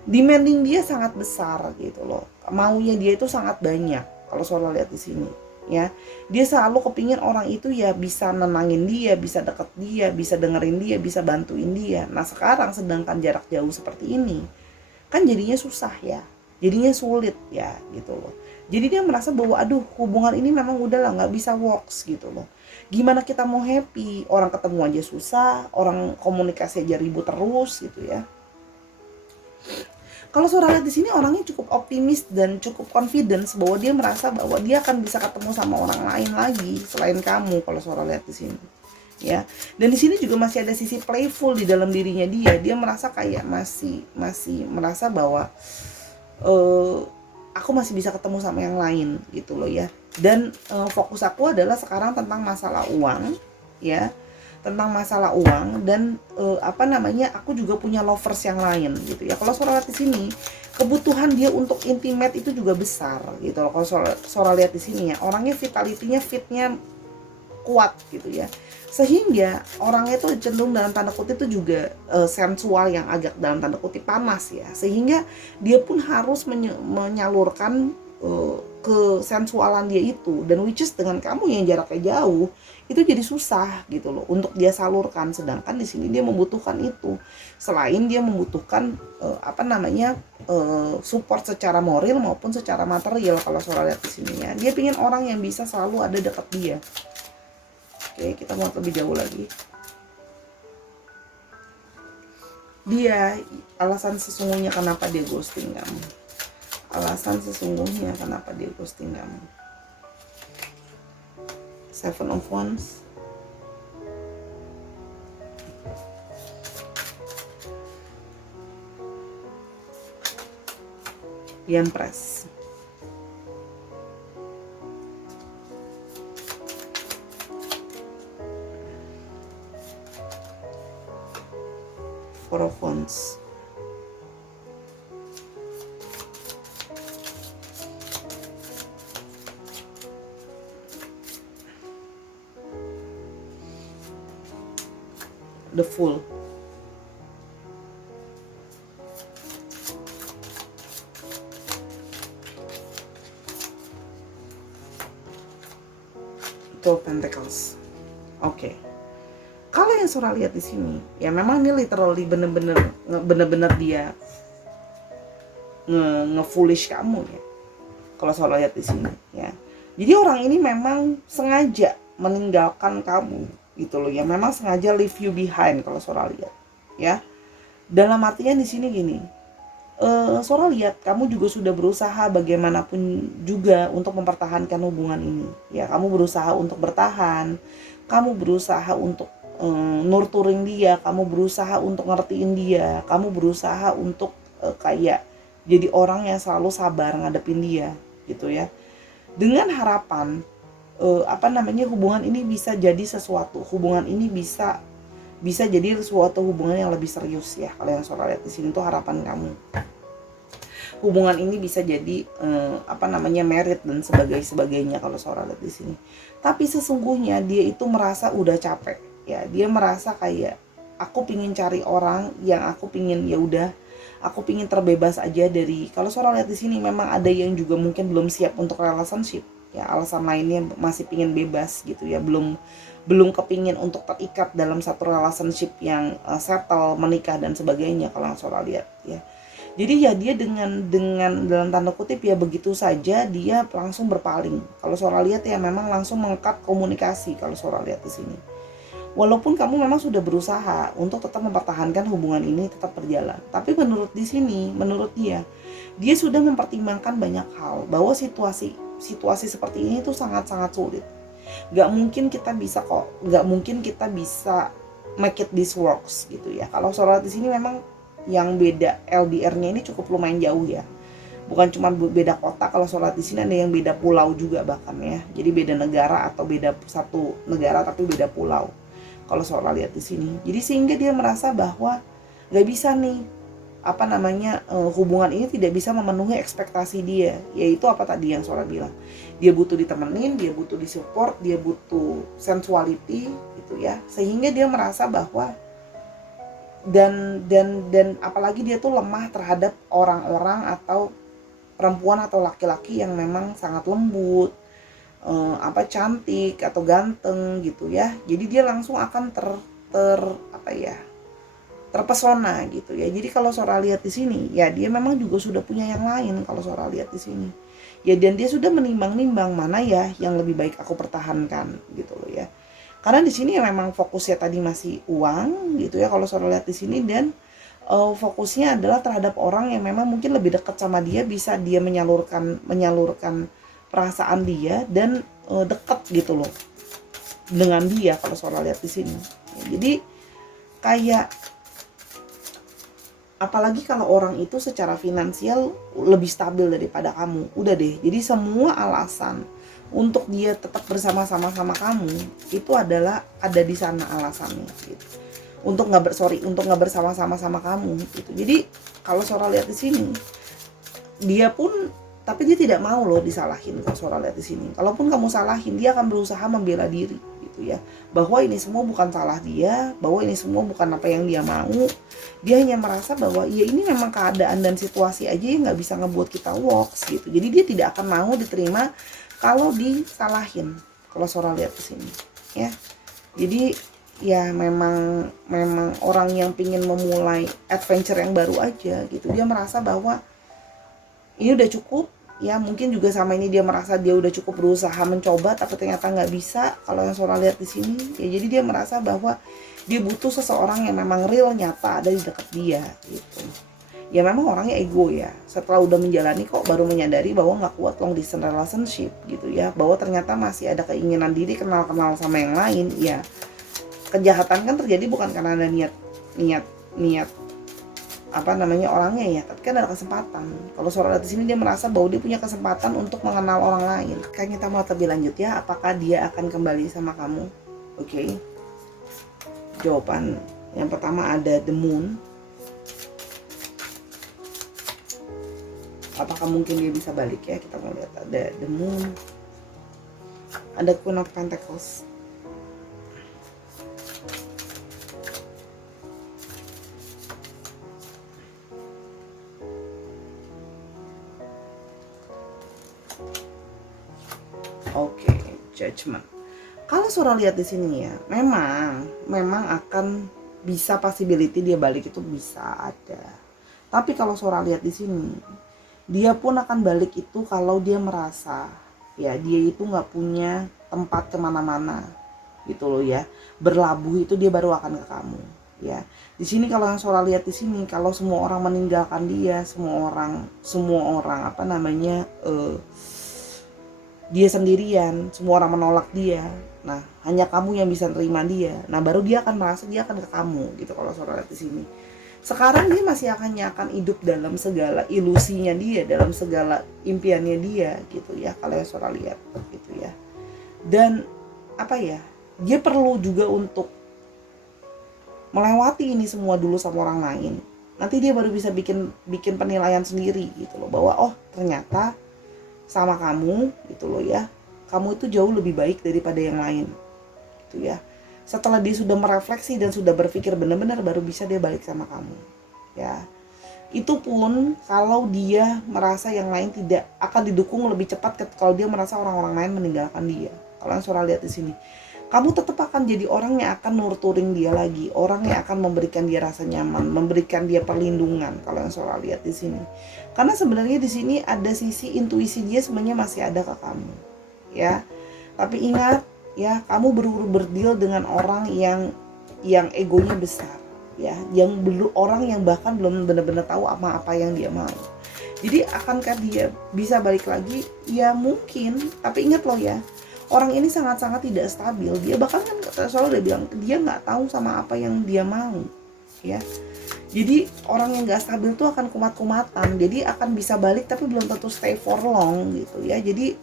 demanding dia sangat besar gitu loh, maunya dia itu sangat banyak kalau Sora lihat di sini ya. Dia selalu kepingin orang itu ya bisa nenangin dia, bisa deket dia, bisa dengerin dia, bisa bantuin dia. Nah sekarang sedangkan jarak jauh seperti ini kan jadinya susah ya, jadinya sulit ya gitu loh. Jadi dia merasa bahwa aduh, hubungan ini memang udah lah nggak bisa works gitu loh. Gimana kita mau happy, orang ketemu aja susah, orang komunikasi aja ribut terus gitu ya. Kalau Sora lihat di sini orangnya cukup optimis dan cukup confidence bahwa dia merasa bahwa dia akan bisa ketemu sama orang lain lagi selain kamu kalau Sora lihat di sini. Ya. Dan di sini juga masih ada sisi playful di dalam dirinya dia. Dia merasa kayak masih merasa bahwa aku masih bisa ketemu sama yang lain gitu loh ya. Dan fokus aku adalah sekarang tentang masalah uang ya. Tentang masalah uang dan aku juga punya lovers yang lain gitu ya. Kalau Sora lihat di sini, kebutuhan dia untuk intimate itu juga besar gitu loh. Kalau Sora lihat di sini ya, orangnya vitality-nya, fitnya kuat gitu ya. Sehingga orangnya itu cenderung dalam tanda kutip itu juga sensual yang agak dalam tanda kutip panas ya. Sehingga dia pun harus menyalurkan kesensualan dia itu, dan which is dengan kamu yang jaraknya jauh itu jadi susah gitu loh untuk dia salurkan. Sedangkan di sini dia membutuhkan itu, selain dia membutuhkan support secara moral maupun secara material. Kalau Sora lihat di sini ya, dia pingin orang yang bisa selalu ada dekat dia. Oke, kita mau lebih jauh lagi. Dia alasan sesungguhnya kenapa dia ghosting kamu. Alasan sesungguhnya kenapa dia ghosting kamu. Seven of Wands, The Empress, Four of Wands, the Fool. Two of Pentacles. Oke. Kalau yang Sora lihat di sini, ya memang ini literally bener-bener dia nge-foolish kamu ya. Kalau Sora lihat di sini ya. Jadi orang ini memang sengaja meninggalkan kamu gitu loh ya. Memang sengaja leave you behind kalau Sora lihat ya. Dalam artinya di sini gini. Sora lihat kamu juga sudah berusaha bagaimanapun juga untuk mempertahankan hubungan ini ya. Kamu berusaha untuk bertahan, kamu berusaha untuk nurturing dia, kamu berusaha untuk ngertiin dia, kamu berusaha untuk kayak jadi orang yang selalu sabar ngadepin dia gitu ya, dengan harapan hubungan ini bisa jadi sesuatu, hubungan ini bisa jadi suatu hubungan yang lebih serius ya. Kalau yang Sora lihat di sini tuh harapan kamu, hubungan ini bisa jadi merit dan sebagainya kalau Sora lihat di sini. Tapi sesungguhnya dia itu merasa udah capek ya. Dia merasa kayak aku pingin cari orang yang aku pingin, ya udah aku pingin terbebas aja dari, kalau Sora lihat di sini memang ada yang juga mungkin belum siap untuk relationship ya, alasan lainnya masih pingin bebas gitu ya, belum kepingin untuk terikat dalam satu relationship yang settle, menikah dan sebagainya kalau yang Sora lihat ya. Jadi ya dia dengan dalam tanda kutip ya begitu saja dia langsung berpaling. Kalau Sora lihat ya memang langsung mengkat komunikasi kalau Sora lihat di sini. Walaupun kamu memang sudah berusaha untuk tetap mempertahankan hubungan ini tetap berjalan, tapi menurut dia sudah mempertimbangkan banyak hal bahwa situasi seperti ini tuh sangat-sangat sulit. Gak mungkin kita bisa make it this works gitu ya. Kalau Sora di sini memang yang beda LDR-nya ini cukup lumayan jauh ya. Bukan cuma beda kota, kalau Sora di sini ada yang beda pulau juga bahkan ya. Jadi beda negara atau beda satu negara tapi beda pulau. Kalau Sora lihat di sini, jadi sehingga dia merasa bahwa nggak bisa nih hubungan ini tidak bisa memenuhi ekspektasi dia, yaitu apa tadi yang Sora bilang, dia butuh ditemenin, dia butuh disupport, dia butuh sensuality gitu ya, sehingga dia merasa bahwa dan apalagi dia tuh lemah terhadap orang-orang atau perempuan atau laki-laki yang memang sangat lembut, cantik atau ganteng gitu ya. Jadi dia langsung akan terpesona gitu ya. Jadi kalau Sora lihat di sini ya dia memang juga sudah punya yang lain kalau Sora lihat di sini. Ya dan dia sudah menimbang-nimbang mana ya yang lebih baik aku pertahankan gitu loh ya. Karena di sini ya memang fokusnya tadi masih uang gitu ya kalau Sora lihat di sini, dan fokusnya adalah terhadap orang yang memang mungkin lebih dekat sama dia, bisa dia menyalurkan perasaan dia dan dekat gitu loh dengan dia kalau Sora lihat di sini. Jadi kayak apalagi kalau orang itu secara finansial lebih stabil daripada kamu, udah deh. Jadi semua alasan untuk dia tetap bersama-sama sama kamu itu adalah ada di sana alasannya gitu. Untuk nggak bersama-sama sama kamu gitu. Jadi kalau Sora lihat di sini dia pun, tapi dia tidak mau loh disalahin kalau Sora lihat di sini. Kalaupun kamu salahin, dia akan berusaha membela diri gitu ya. Bahwa ini semua bukan salah dia, bahwa ini semua bukan apa yang dia mau. Dia hanya merasa bahwa ya ini memang keadaan dan situasi aja yang nggak bisa ngebuat kita works gitu. Jadi dia tidak akan mau diterima kalau disalahin. Kalau Sora lihat di sini ya. Jadi ya memang orang yang pingin memulai adventure yang baru aja gitu. Dia merasa bahwa ini udah cukup ya, mungkin juga sama ini dia merasa dia udah cukup berusaha mencoba tapi ternyata nggak bisa kalau yang Sora lihat di sini ya. Jadi dia merasa bahwa dia butuh seseorang yang memang real, nyata ada di dekat dia gitu ya. Memang orangnya ego ya, setelah udah menjalani kok baru menyadari bahwa nggak kuat long distance relationship gitu ya, bahwa ternyata masih ada keinginan diri kenal sama yang lain ya. Kejahatan kan terjadi bukan karena ada niat orangnya ya, tapi kan ada kesempatan. Kalau Sora di sini dia merasa bahwa dia punya kesempatan untuk mengenal orang lain. Kan kita mau lebih lanjut ya, apakah dia akan kembali sama kamu? Oke. Jawaban yang pertama ada the moon. Apakah mungkin dia bisa balik ya? Kita mau lihat, ada the moon, ada Queen of Pentacles, Oke, judgment. Kalau Sora lihat di sini ya, memang akan bisa possibility dia balik itu bisa ada. Tapi kalau Sora lihat di sini, dia pun akan balik itu kalau dia merasa ya dia itu nggak punya tempat kemana-mana gitu loh ya. Berlabuh itu dia baru akan ke kamu ya. Di sini kalau yang Sora lihat di sini, kalau semua orang meninggalkan dia, semua orang apa namanya dia sendirian, semua orang menolak dia. Nah, hanya kamu yang bisa terima dia. Nah, baru dia akan merasa dia akan ke kamu gitu kalau Sora lihat di sini. Sekarang dia masih akan hidup dalam segala ilusinya dia, dalam segala impiannya dia gitu ya, kalau yang Sora lihat gitu ya. Dan apa ya? Dia perlu juga untuk melewati ini semua dulu sama orang lain. Nanti dia baru bisa bikin penilaian sendiri gitu loh, bahwa oh, ternyata sama kamu gitu loh ya, kamu itu jauh lebih baik daripada yang lain gitu ya. Setelah dia sudah merefleksi dan sudah berpikir benar-benar, baru bisa dia balik sama kamu ya. Itu pun kalau dia merasa yang lain tidak akan didukung lebih cepat kalau dia merasa orang-orang lain meninggalkan dia. Kalau yang Sora lihat di sini, kamu tetap akan jadi orang yang akan nurturing dia lagi, orang yang akan memberikan dia rasa nyaman, memberikan dia perlindungan. Kalau yang Sora lihat di sini, karena sebenarnya di sini ada sisi intuisi dia sebenarnya masih ada ke kamu, ya. Tapi ingat, ya, kamu berdeal dengan orang yang egonya besar, ya, yang belum orang yang bahkan belum benar-benar tahu apa yang dia mau. Jadi akankah dia bisa balik lagi? Ya mungkin, tapi ingat loh ya. Orang ini sangat-sangat tidak stabil. Dia bahkan kan soalnya udah bilang dia nggak tahu sama apa yang dia mau, ya. Jadi orang yang nggak stabil tuh akan kumat-kumatan. Jadi akan bisa balik tapi belum tentu stay for long gitu ya. Jadi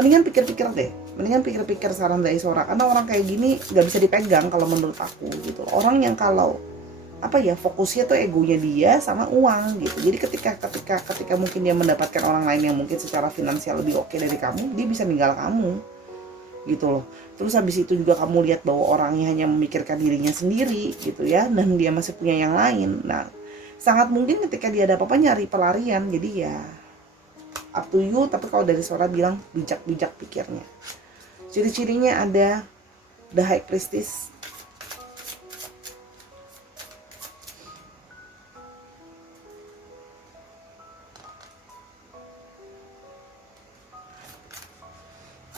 mendingan pikir-pikir deh. Mendingan pikir-pikir saran dari Sora. Karena orang kayak gini nggak bisa dipegang kalau menurut aku gitu. Orang yang kalau apa ya, fokusnya tuh egonya dia sama uang gitu. Jadi ketika mungkin dia mendapatkan orang lain yang mungkin secara finansial lebih oke dari kamu, dia bisa ninggal kamu gitu loh. Terus habis itu juga kamu lihat bahwa orangnya hanya memikirkan dirinya sendiri gitu ya, dan dia masih punya yang lain. Nah, sangat mungkin ketika dia ada apa-apa nyari pelarian. Jadi ya up to you, tapi kalau dari Sora bilang bijak-bijak pikirnya. Ciri-cirinya ada The High Priestess,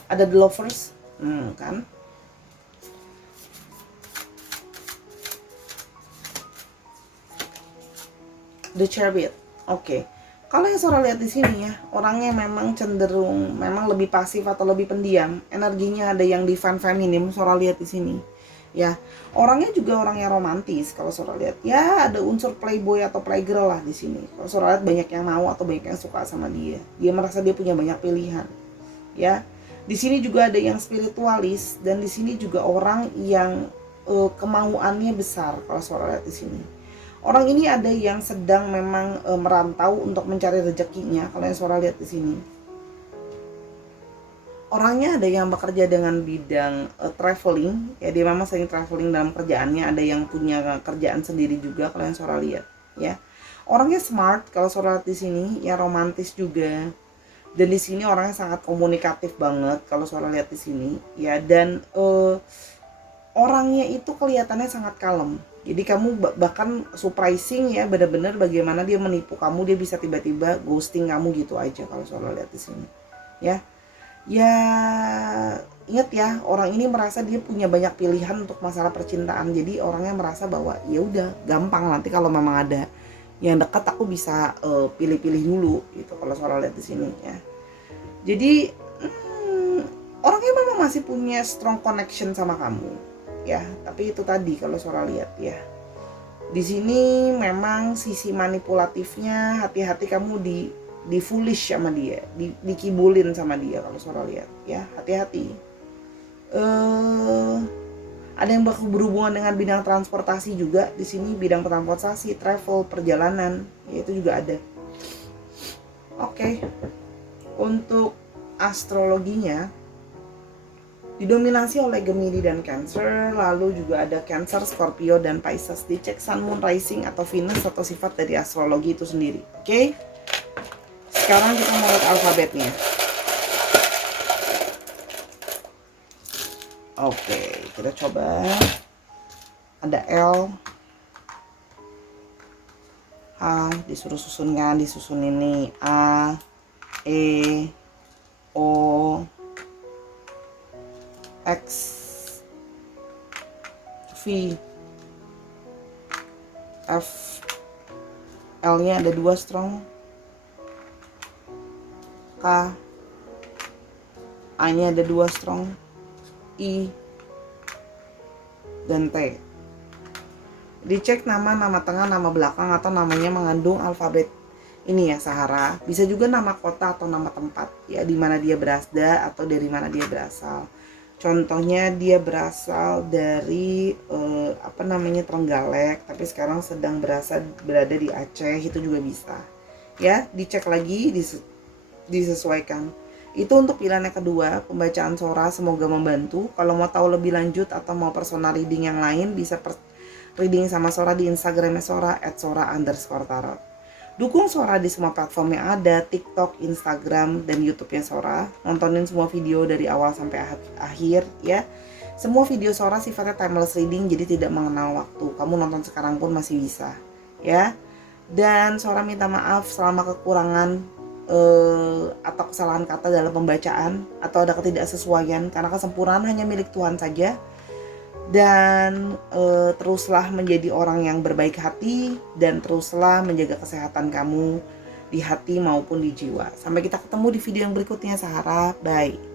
ada The Lovers, kan? The Chariot. Oke. Kalau yang Sora lihat di sini ya, orangnya memang cenderung memang lebih pasif atau lebih pendiam. Energinya ada yang divine feminim, Sora lihat di sini. Ya, orangnya juga orang yang romantis kalau Sora lihat. Ya, ada unsur playboy atau playgirl lah di sini. Kalau Sora lihat banyak yang mau atau banyak yang suka sama dia. Dia merasa dia punya banyak pilihan. Ya. Di sini juga ada yang spiritualis, dan di sini juga orang yang kemauannya besar kalau Sora lihat di sini. Orang ini ada yang sedang memang merantau untuk mencari rezekinya kalau yang Sora lihat di sini. Orangnya ada yang bekerja dengan bidang traveling, ya, dia memang sering traveling dalam kerjaannya. Ada yang punya kerjaan sendiri juga kalau yang Sora lihat, ya. Orangnya smart kalau Sora lihat di sini, ya, romantis juga. Dan di sini orangnya sangat komunikatif banget kalau Sora lihat di sini, ya. Dan orangnya itu kelihatannya sangat kalem. Jadi kamu bahkan surprising ya, benar-benar bagaimana dia menipu kamu. Dia bisa tiba-tiba ghosting kamu gitu aja kalau Sora lihat di sini, ya. Ya, ingat ya, orang ini merasa dia punya banyak pilihan untuk masalah percintaan. Jadi orangnya merasa bahwa ya udah gampang, nanti kalau memang ada yang dekat aku bisa pilih-pilih dulu gitu kalau Sora lihat di sini, ya. Jadi orangnya memang masih punya strong connection sama kamu, ya. Tapi itu tadi kalau Sora lihat ya, di sini memang sisi manipulatifnya, hati-hati kamu di foolish sama dia, dikibulin sama dia kalau Sora lihat, ya. Hati-hati. Ada yang berhubungan dengan bidang transportasi juga di sini, bidang transportasi, travel, perjalanan, ya, itu juga ada. Oke. Untuk astrologinya didominasi oleh Gemini dan Cancer, lalu juga ada Cancer, Scorpio, dan Pisces. Dicek Sun, Moon, Rising atau Venus atau sifat dari astrologi itu sendiri. Oke. Sekarang kita mau lihat alfabetnya. Oke, kita coba. Ada L, H, disuruh susunkan, disusun ini A, E, O, X, V, F, L-nya ada 2 strong, K, A-nya ada 2 strong, I, dan T. Dicek nama tengah, nama belakang, atau namanya mengandung alfabet ini ya, Sahara. Bisa juga nama kota atau nama tempat ya, di mana dia berasal atau dari mana dia berasal. Contohnya dia berasal dari Trenggalek, tapi sekarang sedang berada di Aceh, itu juga bisa. Ya, dicek lagi, disesuaikan. Itu untuk pilihan yang kedua, pembacaan sora, semoga membantu. Kalau mau tahu lebih lanjut atau mau personal reading yang lain, bisa reading sama Sora di Instagramnya Sora @sora_tarot. Dukung Sora di semua platform yang ada, TikTok, Instagram, dan YouTube-nya Sora. Nontonin semua video dari awal sampai akhir ya. Semua video Sora sifatnya timeless reading, jadi tidak mengenal waktu. Kamu nonton sekarang pun masih bisa ya. Dan Sora minta maaf selama kekurangan atau kesalahan kata dalam pembacaan atau ada ketidaksesuaian, karena kesempurnaan hanya milik Tuhan saja. Dan teruslah menjadi orang yang berbaik hati, dan teruslah menjaga kesehatan kamu di hati maupun di jiwa. Sampai kita ketemu di video yang berikutnya, Sahara. Bye.